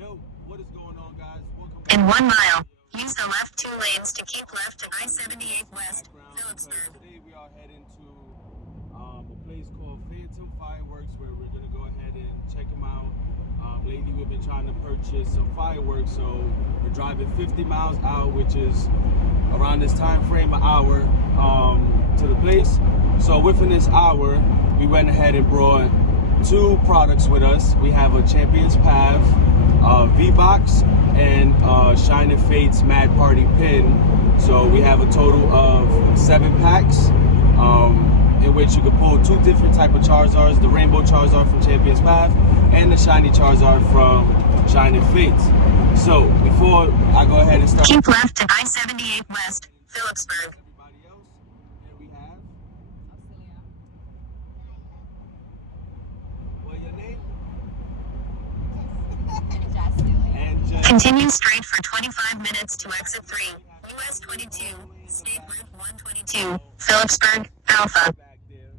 Yo, what is going on, guys? Welcome In back. 1 mile, use the left 2 lanes to keep left to I-78 West, Phillipsburg. Today we are heading to a place called Phantom Fireworks where we're going to go ahead and check them out. Lately we've been trying to purchase some fireworks, so we're driving 50 miles out, which is around this time frame, an hour to the place. So within this hour, we went ahead and brought 2 products with us. We have a Champion's Path V-Box and Shinning Fates Mad Party Pin. So we have a total of 7 packs in which you can pull 2 different type of Charizards, the Rainbow Charizard from Champion's Path and the Shiny Charizard from Shinning Fates. So before I go ahead and start, Keep left to I-78 West, Phillipsburg. everybody else, here we have. What your name? And Continue straight for 25 minutes to exit 3, US 22, State Route 122, Phillipsburg, Alpha. back there.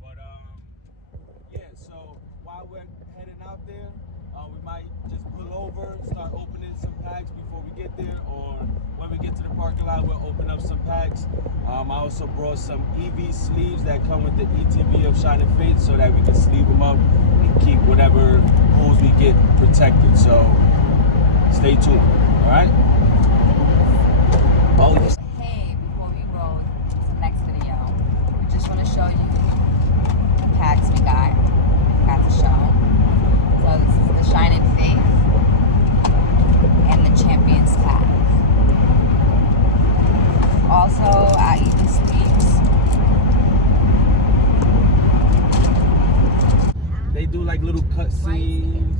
But yeah, so while we're heading out there, we might just pull over, start opening some packs before we get there, or when we get to the parking lot, we'll open up some packs. I also brought some EV sleeves that come with the ETB of Shining Fates so that we can sleeve them up and keep whatever holes we get protected. So stay tuned, all right? Oh, yes. Hey, before we roll to the next video, we just want to show you the packs we got to show. So this is the Shining Faith and the Champion's Path. Also, our even sleeves. They do like little cut scenes.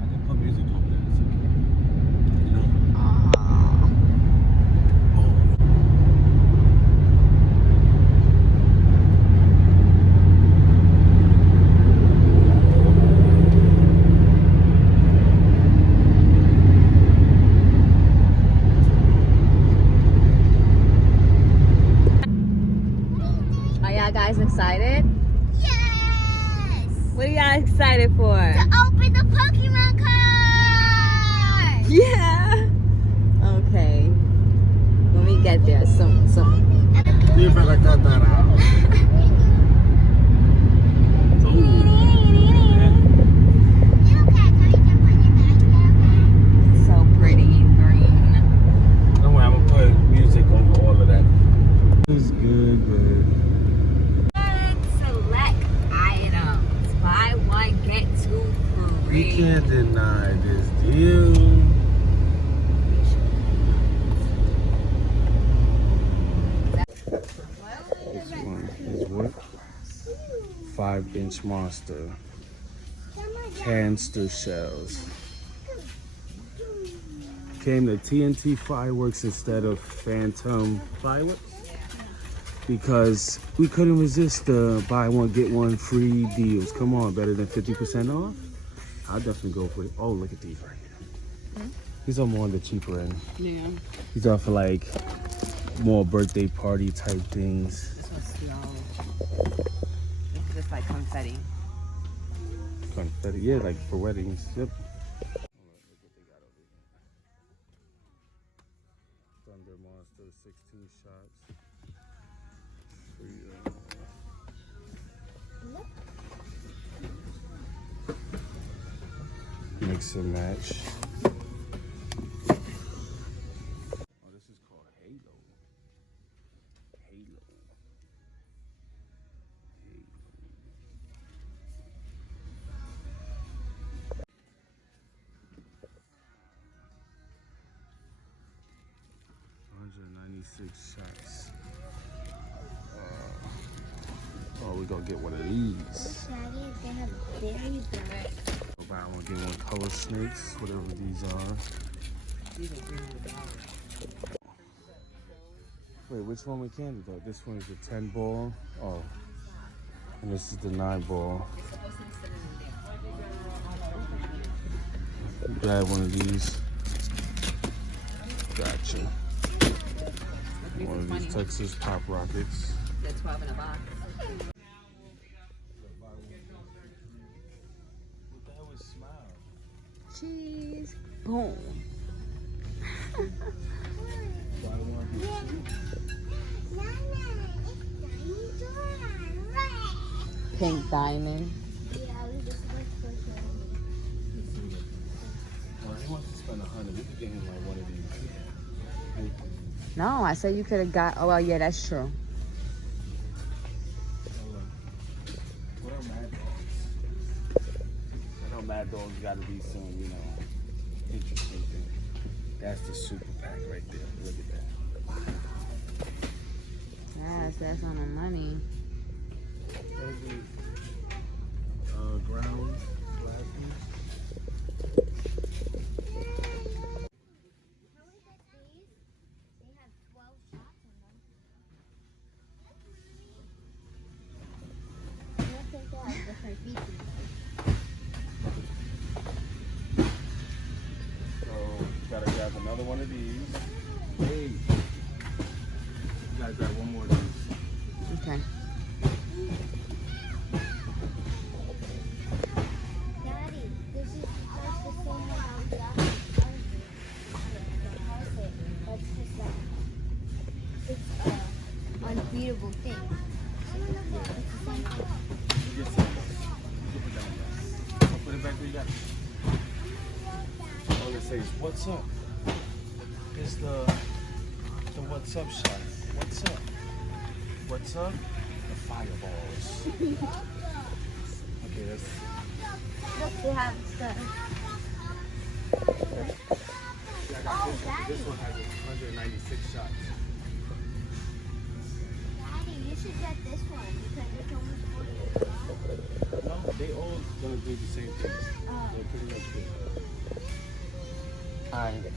I can put music over there, it's okay. You know? Are y'all guys excited? Yes! What are y'all excited for? To open the Pokemon card! Yeah. Okay. When we get there, soon. Viva la catara. Little cat, can you jump on your back there, So pretty and green. Don't worry, I'm gonna put music over all of that. It's good, good. Select items. Buy one, get 2 free. We can't deny this deal. This one is what? 5-inch monster. Canister shells. Came to TNT fireworks instead of Phantom fireworks because we couldn't resist the buy one get one free deals. Come on, better than 50% off? I'll definitely go for it. Oh, look at these right here. These are more on the cheaper end. Yeah. These are for like more birthday party type things. This one's slow. It's just like confetti. Confetti, yeah, like for weddings. Yep. Thunder Monster, 16 shots. Mix and match. Oh, this is called Halo. Halo. $196 shots. Oh, we're gonna get one of these. Daddy, they have very black. Buy one, get one color snakes, whatever these are. Wait, which one with candy though? This one is the 10 ball. Oh, and this is the 9 ball. Grab one of these. Gotcha. One of these Texas Pop Rockets. They're 12 in a box. Boom. Pink diamond. He wants to spend 100. We could get him like one of these. No, I said you could have got. Oh well, yeah, that's true. What are Mad Dogs? I know Mad Dogs got to be some, you know, interesting thing. That's the super pack right there. Look at that. Yes, that's on the money. Ground glasses. So, gotta grab another one of these. Hey, you gotta grab one more of these. Okay. Daddy, this is just the same one I was asking. That's just like, it's an unbeatable thing. It's the same thing. You get some. Put it down there. I'll put it back where you got it. All it says, what's up? It's the what's up shot. What's up? What's up? The fireballs. Okay, that's. Look, they have the. Yeah, I got this one. This one has 196 shots. Daddy, you should get this one because it's almost 40. No, they all gonna do the same thing. They're pretty much good. Alright.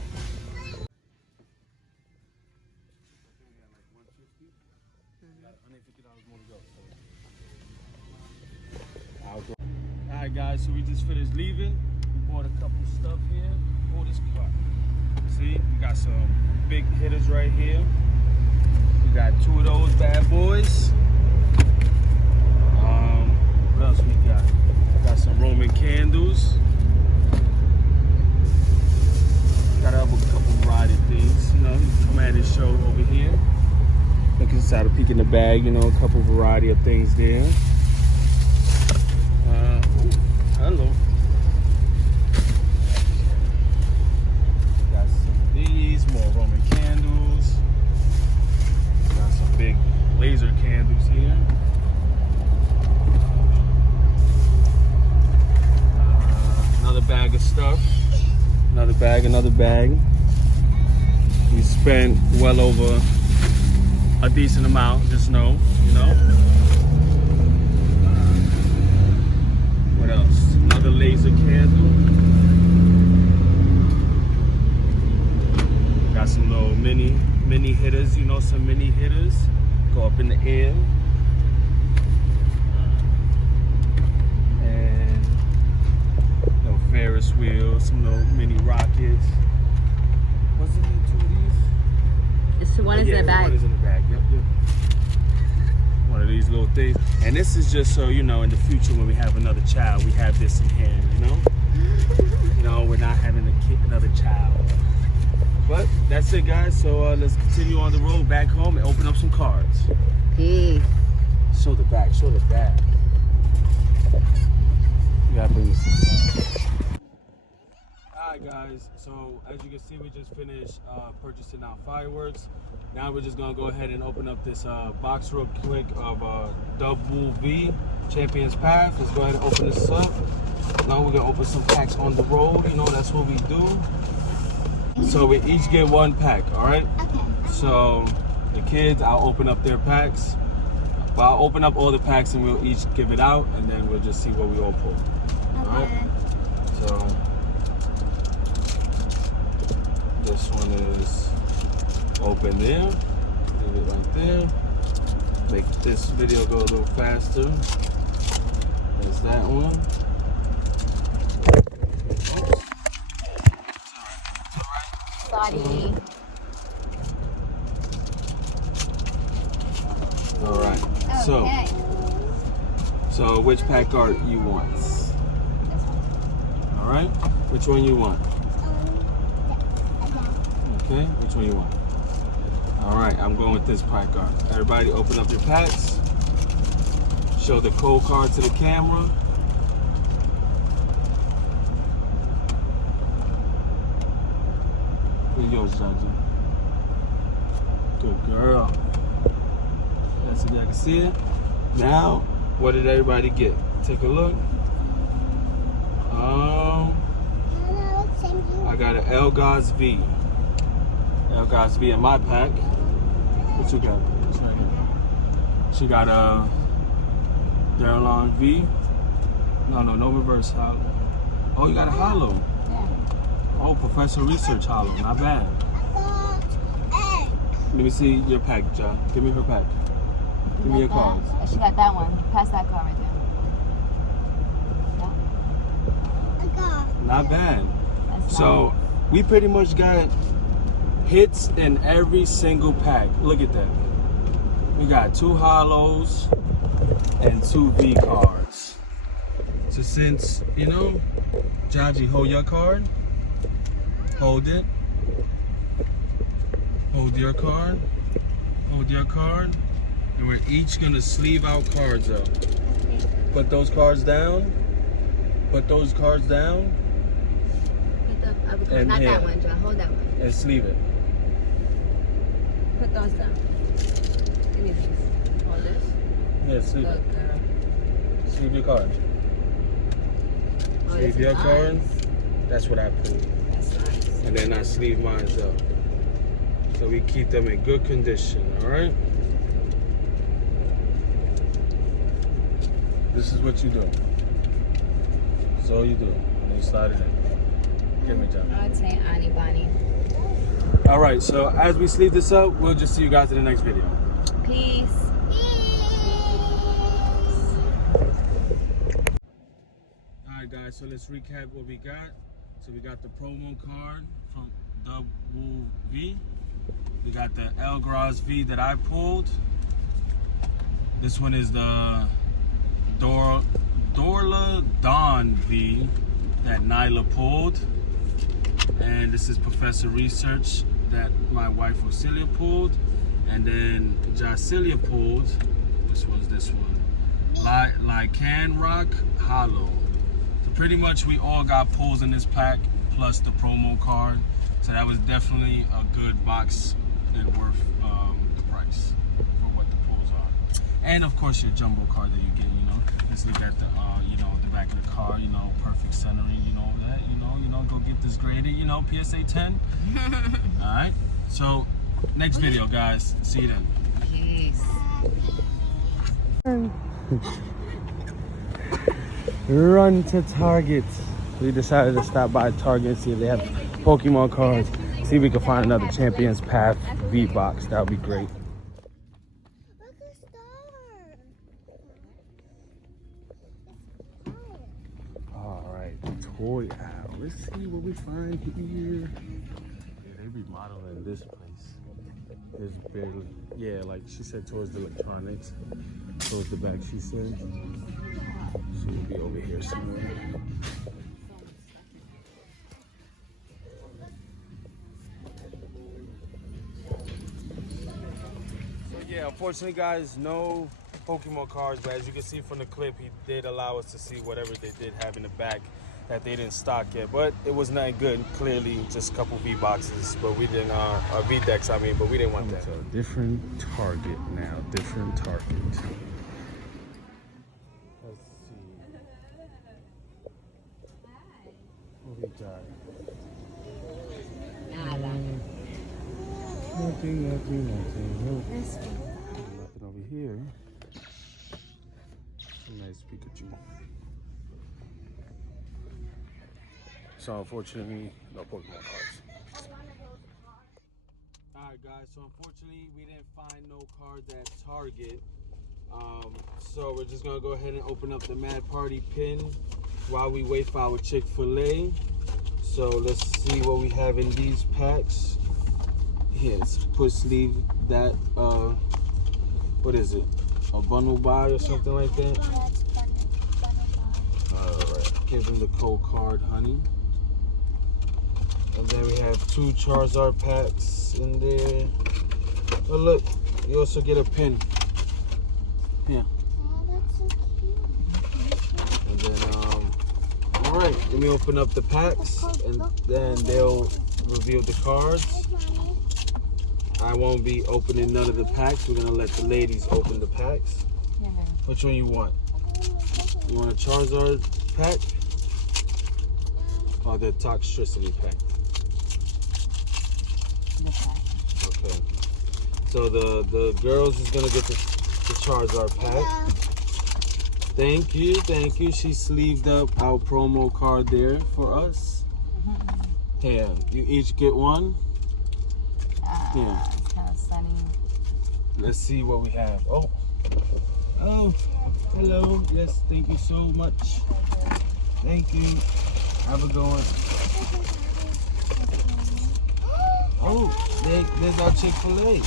Alright guys, so we just finished leaving. We bought a couple stuff here. Oh, this car. See, we got some big hitters right here. We got two of those bad boys. What else we got? Got some Roman candles. Got a couple variety things. You know, come at this show over here. Look inside a peek in the bag, you know, a couple variety of things there. Hello. Got some of these, more Roman candles. Got some big laser candles here. Another bag of stuff. Another bag. We spent well over a decent amount, just know, you know. What else? Another laser candle. Got some little mini hitters, you know, some mini hitters. Go up in the air. And little Ferris wheels, some little mini rockets. What's in two of these? It's one is in the bag. One is in the bag, yep. One of these little things. And this is just so, you know, in the future when we have another child, we have this in hand, you know? No, we're not having another child. But that's it, guys. So let's continue on the road back home and open up some cards. Peace. Show the back. You gotta bring this inside. Alright guys, so as you can see, we just finished purchasing our fireworks. Now we're just gonna go ahead and open up this box real quick of Double V Champions Path. Let's go ahead and open this up. Now we're gonna open some packs on the road. You know, that's what we do. So we each get one pack, alright? Okay. So the kids, I'll open up their packs. Well, I'll open up all the packs and we'll each give it out, and then we'll just see what we all pull. Alright? So this one is open there. Leave it right there. Make this video go a little faster. There's that one. Sorry. Alright. Okay. So which pack art you want? This one. Alright? Which one you want? Okay, which one you want? All right, I'm going with this pack card. Everybody open up your packs. Show the code card to the camera. Here you go, Jaji. Good girl. That's if y'all can see it. Now, what did everybody get? Take a look. I got an Elgas V. Elgas V in my pack. What you got? What's right here? She got a Darylon V. No reverse hollow. Oh, you got a hollow. Yeah. Oh, Professor Research hollow. Not bad. Let me see your pack, Ja. Give me her pack. Give me your cards. Oh, she got that one. Pass that card right there. Yeah. Not bad. That's So nice. we pretty much got hits in every single pack. Look at that. We got 2 hollows and 2 V cards. So since, you know, Jaji, hold your card. Hold it. Hold your card. Hold your card. And we're each gonna sleeve out cards up. Put those cards down. Put those cards down. And Not here. that one, John. Hold that one. And sleeve it. Put those down. Give me these. Hold this. Yeah, sleeve it. Good girl. Sleeve your card. Oh, Sleeve this is your nice. card. That's what I pulled. That's nice. And then I sleeve mine up. So we keep them in good condition, alright? This is what you do. That's all you do. And then you slide it in. Give me John. I'd say Ani Bonnie. Alright, so as we sleeve this up, we'll just see you guys in the next video. Peace. Alright guys, so let's recap what we got. So we got the promo card from WV. We got the Elgras V that I pulled. This one is the Dorla Dawn V that Nyla pulled. And this is Professor Research that my wife Osilia pulled. And then Jasilia pulled. This one's this one. Lycan Rock Hollow. So pretty much we all got pulls in this pack plus the promo card. So that was definitely a good box and worth the price for what the pulls are. And of course your jumbo card that you get, you know. Let's look at the you know, the back of the car, you know, perfect centering, you know that, you know, go get this graded, you know, PSA 10. Alright. So next video guys. See you then. Peace. Run to Target. We decided to stop by Target, see if they have Pokemon cards, see if we can find another Champions Path V box. That would be great. Look a star. Alright, toy aisle. Let's see what we find here. Yeah, they remodeling this place. There's barely, yeah, like she said, towards the electronics. Towards the back, she said. So we'll be over here somewhere. Yeah, unfortunately, guys, no Pokemon cards, but as you can see from the clip, he did allow us to see whatever they did have in the back that they didn't stock yet, but it was not good. Clearly, just a couple V boxes, but we didn't, V decks, I mean, but we didn't want that. So different Target now, different Target. Let's see. What we got? Nothing. Nothing over here. Some nice Pikachu. So unfortunately, no Pokemon cards. Alright guys, so unfortunately we didn't find no cards at Target. So we're just gonna go ahead and open up the Mad Party pin while we wait for our Chick-fil-A. So let's see what we have in these packs. Here, let's put sleeve that, what is it? A bundle buy or something like that? Alright, give them the code card, honey. And then we have 2 Charizard packs in there. Oh look, you also get a pin. Yeah. Oh, that's so cute. And then, all right, let me open up the packs, and then they'll reveal the cards. Mommy. I won't be opening none of the packs. We're gonna let the ladies open the packs. Yeah, baby. Which one you want? You want a Charizard pack? Or the Toxtricity pack? This pack. Okay. So the girls is gonna get the Charizard pack. Thank you, thank you. She sleeved up our promo card there for us. Here, you each get one. Yeah. It's kind of sunny. Let's see what we have. Oh, hello. Yes, thank you so much. Thank you. Have a good one. Oh, there's our Chick-fil-A.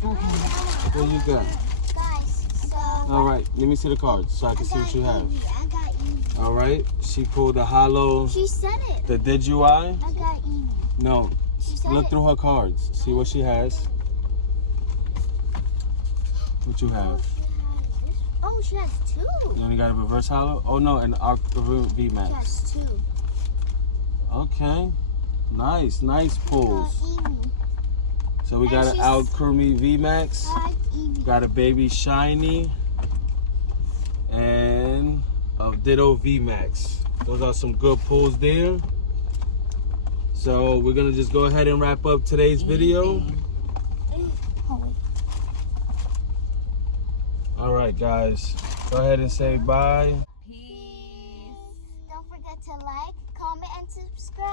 What you got? Guys, so All right, let me see the cards so I can see what you have. I got Eevee. All right, she pulled a hollow. She said it. The Digui? I got Eevee. No, She said look it. through her cards. See what she has. What you have? Oh, she has 2. You only got a reverse hollow? Oh no, an Arctic She VMAX. has 2. Okay, nice pulls. Eevee. So we got an Alchemy VMAX, I like Eevee. got a baby Shiny, and a Ditto VMAX. Those are some good pulls there. So we're gonna just go ahead and wrap up today's video. Oh, wait. All right, guys, go ahead and say bye. Peace. Don't forget to like, comment, and subscribe.